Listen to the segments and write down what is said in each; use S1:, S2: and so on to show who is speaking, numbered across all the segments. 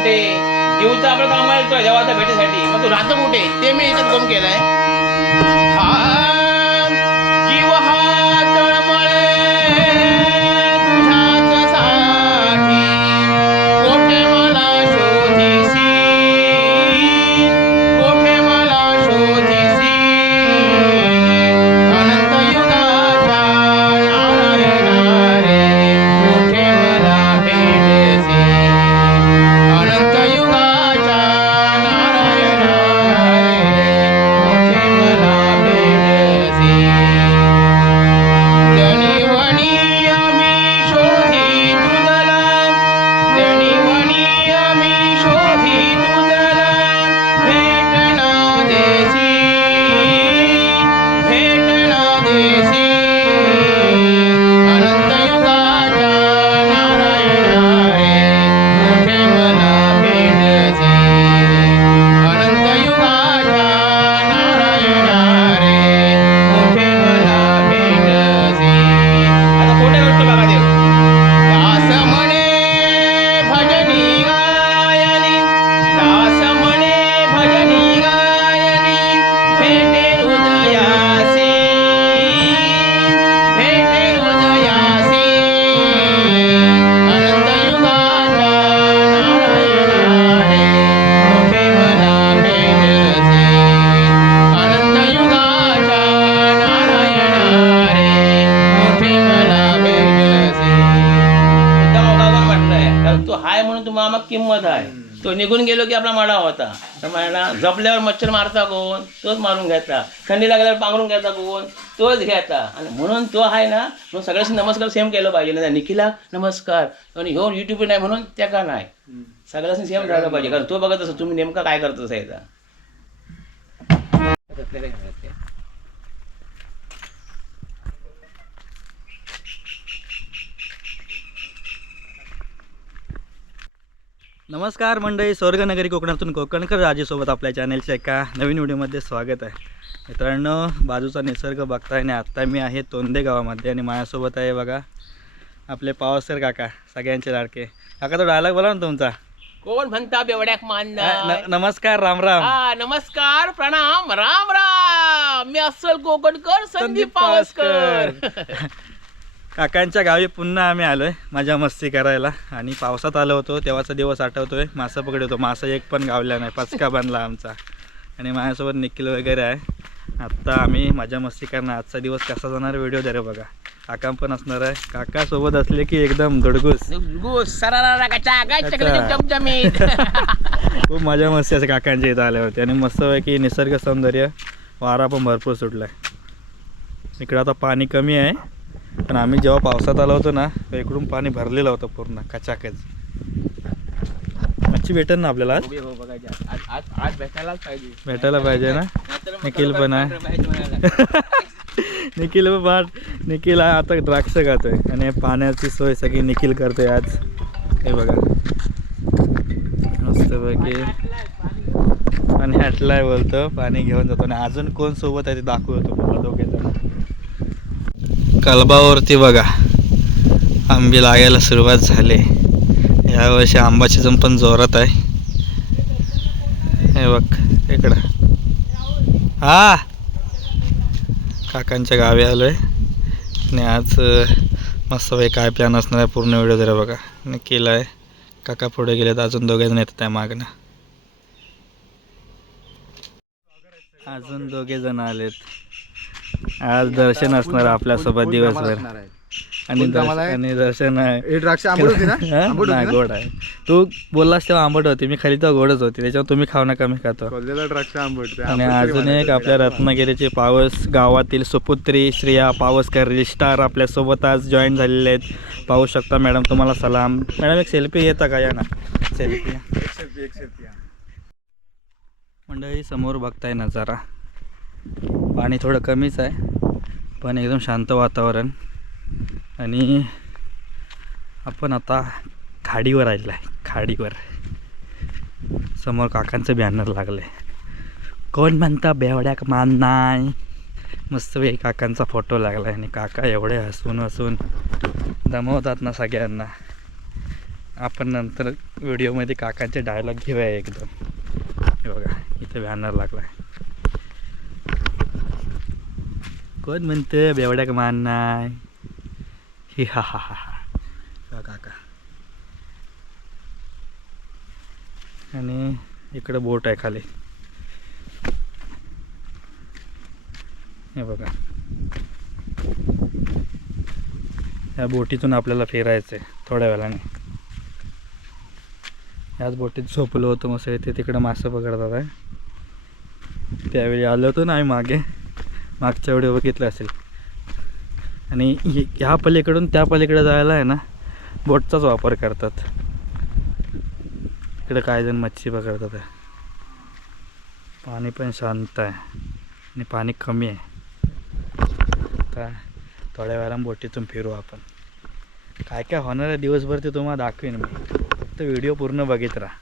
S1: कुठे? जीवचं आपलं कामाला येतोय जेव्हा भेटीसाठी. मग तू राहतो कुठे? ते मी याच्यात गम केलंय. तो निघून गेलो की आपला माडा होता. तर म्हणा झपल्यावर मच्छर मारता कोण? तोच मारून घ्यायचा. थंडी लागल्यावर पांघरून घ्यायचा कोण? तोच घ्यायचा. आणि म्हणून तो आहे ना म्हणून सगळ्याशी नमस्कार सेम केलं पाहिजे. ना निखिला नमस्कार. आणि ह्यो युट्यूब नाही म्हणून त्या का नाही? सगळ्याशी सेम झालं पाहिजे. कारण तो बघत असतो तुम्ही नेमका काय करतो याचा
S2: नमस्कार मंडळी स्वर्गनगरी कोकणातून कोकणकर राजेसोबत आपल्या चॅनलच्या एका नवीन व्हिडिओमध्ये स्वागत आहे. मित्रांनो बाजूचा निसर्ग बघताय आणि आत्ता मी आहे तोंदे गावामध्ये आणि माझ्यासोबत आहे बघा आपले पावसर काका सगळ्यांचे लाडके. काका तो डायलॉग बोला ना तुमचा.
S1: कोण म्हणता बेवड्याक मान
S2: न- नमस्कार राम राम.
S1: हा नमस्कार प्रणाम राम राम. मी अस्सल कोकणकर संदीप पावसकर.
S2: काकांच्या गावी पुन्हा आम्ही आलोय मजा मस्ती करायला. आणि पावसात आलो होतो तेव्हाचा दिवस आठवतोय. मासा पकडत. होतो मासा एक पण गावला नाही. पचका बांधला आमचा. आणि माझ्यासोबत निखिल वगैरे आहे. आत्ता आम्ही मजा मस्ती करणार. आजचा दिवस कसा जाणार व्हिडिओ जरा बघा. काका पण असणार आहे. काका सोबत असले की एकदम धडगूस. खूप मजा मस्ती असं काकांच्या इथं आल्या होती आणि मस्त आहे की निसर्ग सौंदर्य वारा पण भरपूर सुटला आहे इकडं आता पाणी कमी आहे. पण आम्ही जेव्हा पावसात आलो होतो ना तर इकडून पाणी भरलेलं होतं पूर्ण कचाकच मच्छी भेटेल ना आपल्याला आज?
S1: हो बघायचे. आज आज आज भेटायलाच पाहिजे.
S2: भेटायला पाहिजे ना? निखिल पण आहे. निखिल बाट निखिल हा आता द्राक्ष खातोय. आणि पाण्याची सोय सगळी निखिल करतोय आज. हे बघा. मस्त पैकी पाणी हटलाय बोलतो. पाणी घेऊन जातो. आणि अजून कोण सोबत आहे ते दाखवतो मला दोघे जण कलबावरती बघा. आंबे लागायला सुरुवात झाली. यावर्षी आंबा सीझन पण जोरात आहे. हे बघ इकडं. हा. काकांच्या गावी आलो आहे आणि आज मस्त भाई काय प्लॅन असणार आहे पूर्ण व्हिडिओ जरा बघा. मी केला आहे. काका पुढे गेले तर अजून दोघे जण येतात त्या मागणं अजून दोघे जण आलेत. आज दर्शन असणार आपल्यासोबत दिवसभर. आणि? आणि दर्शन आहे.
S3: द्राक्ष आंबट होती ना? आंबट होती
S2: नाही,
S3: ना?
S2: गोड आहे. तू बोललास तेव्हा आंबट होती मी खाली तेव्हा गोडच होती त्याच्यावर तुम्ही खाऊ नका मी खातो.
S3: कोल्ह्याला द्राक्ष आंबट ते
S2: आणि
S3: आंबट तरी
S2: अजून एक. आपल्या रत्नागिरीचे पावस गावातील सुपुत्री श्रेया पावसकर रिस्टार आपल्यासोबत आज जॉईन झालेले आहेत. पाहू शकता मॅडम तुम्हाला सलाम. मॅडम एक सेल्फी येता का? या ना. सेल्फी
S3: एक शेल्फी, एक शेल्फी, हा.
S2: मंडळी समोर बघताय नजारा पाणी थोडं कमीच आहे पण एकदम शांत वातावरण. आणि आपण आता खाडीवर आलेलो आहे खाडीवर. समोर काकांचं बॅनर लागलं आहे कोण म्हणता बेवड्याक मान नाही? मस्त वेळी काकांचा फोटो लागला आहे आणि काका एवढे हसून हसून दमवतात ना सगळ्यांना. आपण नंतर व्हिडिओमध्ये काकांचे डायलॉग घेऊया एकदम. बघा इथे बॅनर लागला कोण म्हणतं? बेवड्याक मान नाही? ही हा हा हा हा. काका. आणि इकडं बोट आहे खाली. हे बघा. या बोटीतून आपल्याला फिरायचं आहे थोड्या वेळाने. याच बोटीत झोपलो होतो मस्त. ते तिकडं मासं पकडतात आहे. त्यावेळी आलो होतो ना आम्ही मागे. मागच्या वेळी बघितलं असेल. आणि ह्या पलीकडून त्या पलीकडे जायला आहे ना बोटचाच वापर करतात. इकडे काय जण मच्छी पकडतात आहे. पाणी पण शांत आहे. आणि पाणी कमी आहे. आता थोड्या वेळाला बोटीतून फिरू आपण. काय काय होणार आहे दिवसभर ते तुम्हाला दाखवेन मी. फक्त व्हिडिओ पूर्ण बघित राहा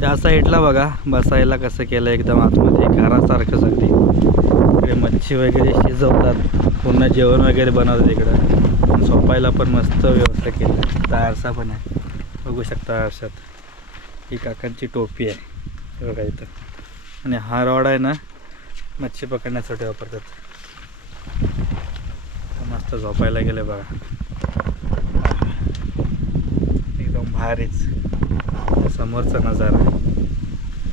S2: त्या साईडला बघा बसायला कसं केलं एकदम आतमध्ये घरासारखं सगळी. इकडे मच्छी वगैरे शिजवतात पूर्ण जेवण वगैरे बनवतात इकडं. झोपायला पण मस्त व्यवस्था केली. आहे आरसा पण आहे. बघू शकता आरशात. ही काकांची टोपी आहे. बघा इथं. आणि हा रॉड आहे ना मच्छी पकडण्यासाठी वापरतात. मस्त झोपायला गेले बघा. एकदम भारीच. समोरचा नजारा.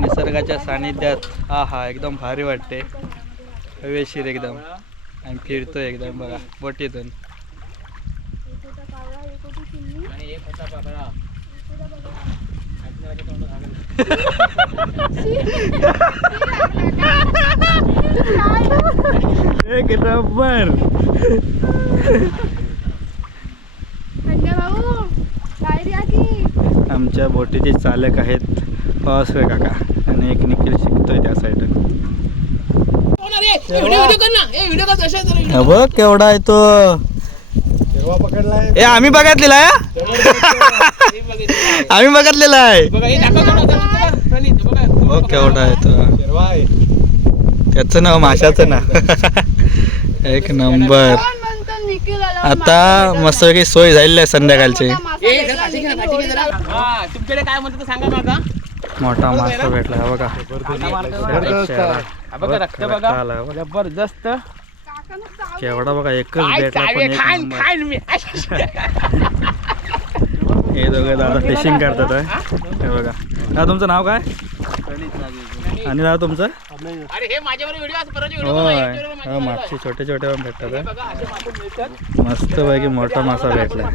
S2: निसर्गाच्या सानिध्यात हा हा एकदम भारी वाटते. हवेशीर एकदम. आणि फिरतोय एकदम बघा बोटीतून.
S1: आणि एक
S2: रबर. आमच्या बोटीचे चालक आहेत. पावसवे काका. आणि एक निखिल शिकतोय त्या साईड बघ केवढा आहे तो. ए आम्ही बघितलेला आहे आम्ही बघितलेला आहे.
S1: बघा हे
S2: केवढा आहे तो. त्याचं नाव माशाचं ना एक नंबर. आता मस्तपैकी सोय झालेली आहे संध्याकाळची.
S1: हा, तुमच्याकडे काय म्हणतो ते सांगा मला
S2: मोठा मासा भेटला बघा.
S3: जबरदस्त.
S2: केवढा बघा एकच
S1: काय
S2: भेटला हे दोघं दादा फिशिंग करतात. हे? बघा. तुमचं नाव काय? आणि दादा तुमचं?
S1: अरे हे माझ्यावर व्हिडिओ असं परत व्हिडिओ
S2: होय. हो मागचे छोटे छोटे पण भेटतात आहे.
S1: बघा असे मासे मिळतात.
S2: मस्त पैकी मोठा मासा भेटला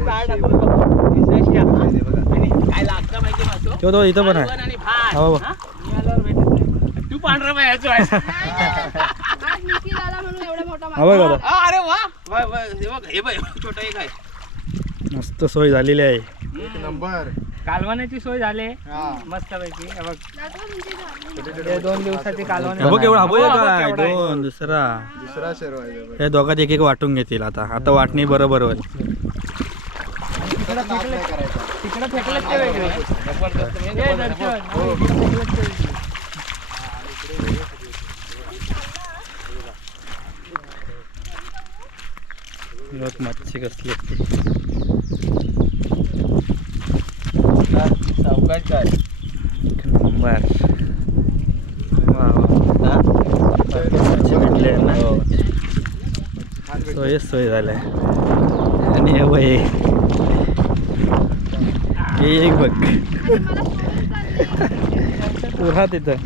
S2: तो तो इथं पण आहे. हो.
S1: हा? तू पांढरा अरे
S2: मस्त सोय झालेली आहे.
S3: एक नंबर.
S4: कालवण्याची सोय झाली.
S3: हा.
S4: मस्त पैकी हे बघ दोन दिवसाची कालवण.
S2: बघ एवढा हा काय. दोन दुसरा.
S3: दुसरा शेरवा.
S2: हे दोघात एक एक वाटून घेतील आता. आता वाटणी बरोबर होईल.
S4: तिकडे फेकलेत. ते वेगळे? हे
S2: मच्छी कसली असते
S1: सावकाश काय?
S2: नंबर. मच्छी भेटली ना? सोयच सोय झाल्या. आणि हे बघ हे हे एक बघ. पुरा तिथं.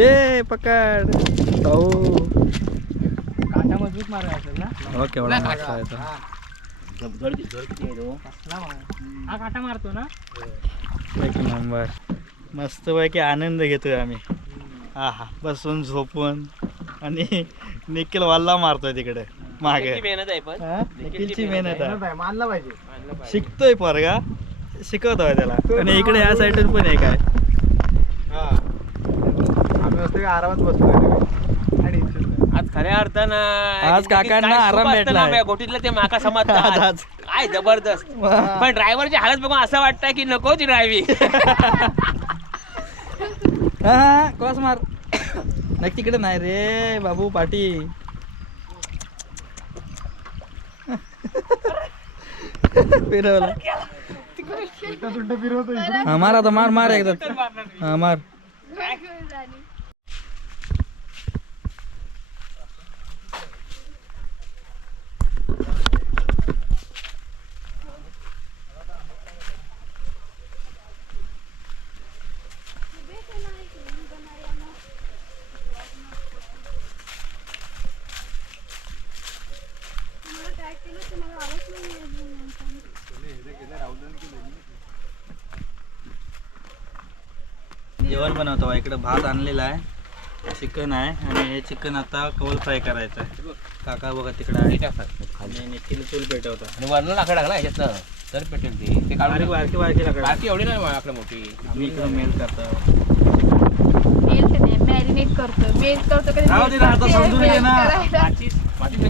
S2: ए पकड. भाऊ.
S4: काटा मजबूत मारा असेल ना?
S2: हो केवढा मस्त आहे
S4: हा काटा मारतो ना?
S2: एक नंबर. मस्त पैकी आनंद घेतोय आम्ही. हा हा. बसून झोपून आणि निखिल वाल्ला मारतोय तिकडे. मागे.
S1: मेहनत आहे पण?
S2: निखिलची मेहनत आहे.
S3: मानला पाहिजे.
S2: शिकतोय पोरगा. शिकवतोय त्याला. आणि इकडे या साईडून पण एक आहे.
S3: हा. आम्ही मस्त आरामात बसलोय आणि इच्छित नाही.
S1: आज खऱ्या अर्थानं
S2: आज काकांना आराम.
S1: ना, गोटीतलं ते माका समजतात
S2: आज.
S1: काय जबरदस्त. पण ड्रायव्हरची हालत बघून असं वाटतंय की नको ती ड्रायव्हिंग
S2: क्रॉस मार. नाही तिकडे नाही रे बाबू पाटी. फिरवलं. हा मार आता मार मार एकदा. हा मार
S5: वेगळी झाली. मला tag केलं तर मला आवाज नाही येत म्हणून.
S2: जेवण बनवतो. इकडे भात आणलेला आहे. चिकन आहे आणि हे चिकन आता कवल फ्राय करायचं आहे. काका बघा तिकडे आहे. आणि निखिल चूल पेटवतो.
S1: आणि वरण लाकडं टाकला ह्याच्यातनं तर पेटेल ते. ते
S2: बारीक
S1: काढून
S2: बारकी बारकी लाकडं.
S1: बाकी एवढी नाही आकडे मोठी.
S2: आम्ही इकडे करतो.
S5: मेल ते नाही मॅरिनेट करतो. मेल करतो कधी
S2: समजून घे ना.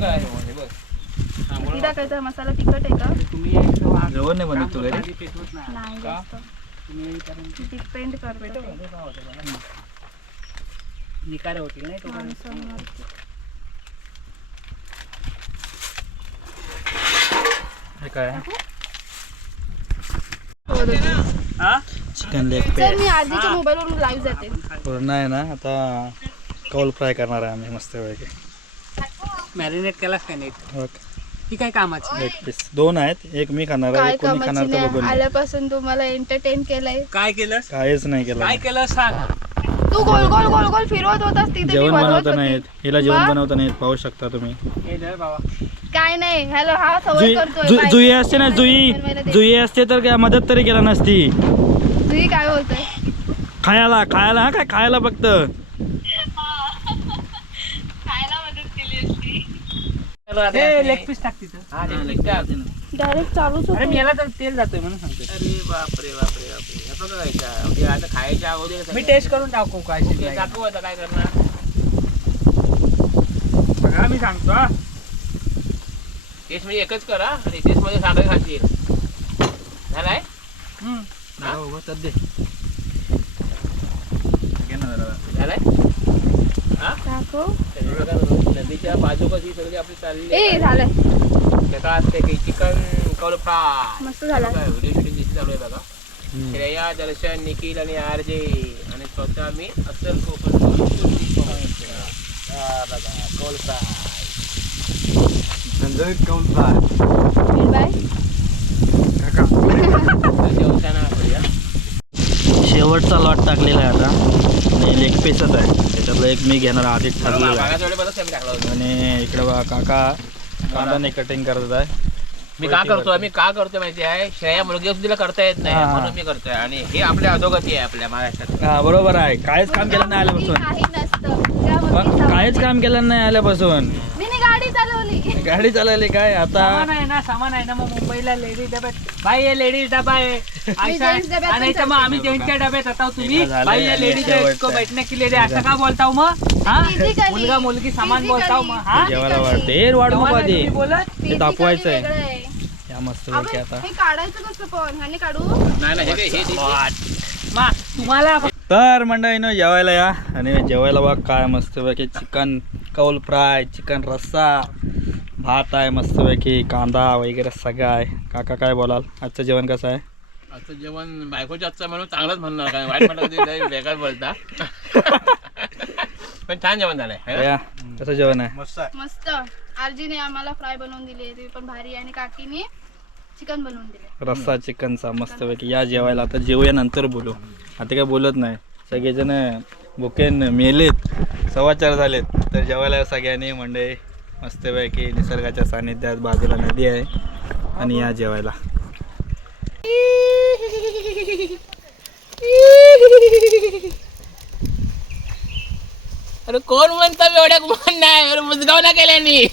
S1: काय हे बघ.
S5: किती टाकायचा मसाला तिखट आहे का?
S4: तुम्ही
S2: जेवण नाही बनवत तू घरी?
S4: नाही.
S5: डिपेंड करतो ते
S4: निकार होती नाही तो
S5: माणसांवरती.
S2: हे. काय
S4: हा
S2: चिकन लेग पे.
S5: मी लाईव्ह जाते
S2: पूर्ण आहे ना आता कौल फ्राय करणार आहे आम्ही मस्त पैकी
S4: मॅरिनेट केलास का नीट
S2: ओके
S4: ही काय कामाची?
S2: पीस दोन आहेत. एक मी खाणार आहे
S5: काय
S2: एक कोणी खाणार
S5: कामाची
S2: तर
S5: नाही.
S2: बघून घे.
S5: आल्यापासून तुम्हाला एंटरटेन केलंय.
S4: काय केलंस?
S2: काहीच नाही केलं.
S4: काय केलं सांग.
S5: तू गोल गोल गोल गोल फिरवत होतास तिथे मी
S2: जेवण
S5: बनवत
S2: बनवता
S5: होती.
S2: नाहीत. हिला जेवण
S5: मग?
S2: बनवता नाहीत. पाहू शकता तुम्ही.
S4: हे बाबा.
S5: काय नाही. हॅलो हा सवय
S2: जुई
S5: करतोय.
S2: जु-
S5: बाय.
S2: जुई असते ना जुई.
S5: दे.
S2: जुई असते तर काय मदत तरी केला नसती.
S5: जुई काय बोलतोय?
S2: खायला खायला हा काय खायला फक्त?
S4: लेग पीस टाक तिथं.
S1: हा, टाक.
S5: डायरेक्ट चालूच
S4: अरे मी याला तर तेल जातोय म्हणून सांगतो
S1: अरे बापरे बापरे बापरे. हे बघा खायचा म्हणजे आता खायच्या अगोदर
S4: मी टेस्ट करून टाकू काय
S1: ते
S4: शिजलाय. का.
S1: दाखवू आता काय करणार.
S4: बघा मी सांगतो हा.
S1: टेस्ट म्हणजे एकच करा आणि टेस्टमध्ये साखर घालतील झालाय?
S4: हम्म.
S1: झालाय?
S5: दाखव
S1: नदीच्या ही सगळी आपली चालली
S5: ए झालंय.
S1: त्याचा असते की चिकन कौल फ्राय
S5: मस्त झाला.
S1: व्हिडिओ शूटिंग दिसत चालू आहे बघा श्रेया दर्शन निखिल आणि आर जे आणि स्वतः मी असल कोकण कौल फ्राय
S3: कौल फ्राय
S5: बाय
S3: काका
S1: जेवताना करूया
S2: शेवटचा लॉट टाकलेला आहे आता. आणि लेग पीसच आहे. त्याच्यातलं एक मी घेणार आधीच ठरलेला आहे. आणि इकडे बघा काका कांदाने कटिंग करत आहे.
S1: मी का करतोय? मी का करतोय माहिती आहे? श्रेया मुलगी असून तिला करता येत नाही. म्हणून मी करतोय. आणि हे आपल्या अधोगती आहे आपल्या महाराष्ट्रात.
S2: हा बरोबर आहे. काहीच काम केलं नाही आल्यापासून. काहीच काम केलं नाही आल्यापासून.
S5: गाडी चालवली
S2: काय? आता
S4: सामान आहे ना सामान आहे ना मग मुंबईला लेडीज डब्यात. बाई हे लेडीज डबा आहे.
S5: डब्यात
S4: मग आम्ही जेंट्सच्या डब्यात आता तुम्ही.
S2: झालंय
S4: बाई हे
S2: आणि
S4: लेडीज
S2: शेवटचं.
S4: बैठने के लिए असं का बोलताव मग? हा?
S5: Physically.
S4: मुलगा मुलगी समान. बोलताव मग हा?
S2: जेवायला ए वाढ नको
S4: तेव्हा नाही
S2: आधी
S4: तुम्ही बोलत?
S2: ते तापवायचं आहे
S5: वेगळं आहे.
S2: या मस्त
S5: अबे,
S2: पैकी आता.
S5: हे काढायचं कसं पण? ह्याने काढू?
S1: नाही नाही हे- हे
S4: मा तुम्हाला
S2: तर मंडळीनं जेवायला या. आणि जेवायला बघ काय मस्तपैकी चिकन कौल फ्राय चिकन रस्सा. भात आहे मस्तपैकी कांदा वगैरे सगळं आहे. काका काय बोलाल? आजचं जेवण कसं आहे?
S1: आजचं जेवण बायकोच्या आजचं म्हणून चांगलंच म्हणणार काय वाईट म्हणलं वेगळाच बोलता. पण छान जेवण झालंय
S2: कसं जेवण आहे?
S3: मस्त
S5: मस्त. आरजीने आम्हाला फ्राय बनवून दिली ती पण भारी आणि काकीने चिकन बनवून दिले
S2: रस्सा चिकनचा मस्तपैकी या जेवायला आता जेवूया नंतर बोलू. आता काय बोलत नाही. सगळेजण भुकेन मेलेत. सव्वा चार झालेत. तर जेवायला सगळ्यांनी मंडळी. मस्तपैकी निसर्गाच्या सानिध्यात बाजूला नदी आहे आणि या जेवायला.
S1: अरे कोण म्हणता एवढ्या कोण नाही अरे मुसगाव ना केल्यानी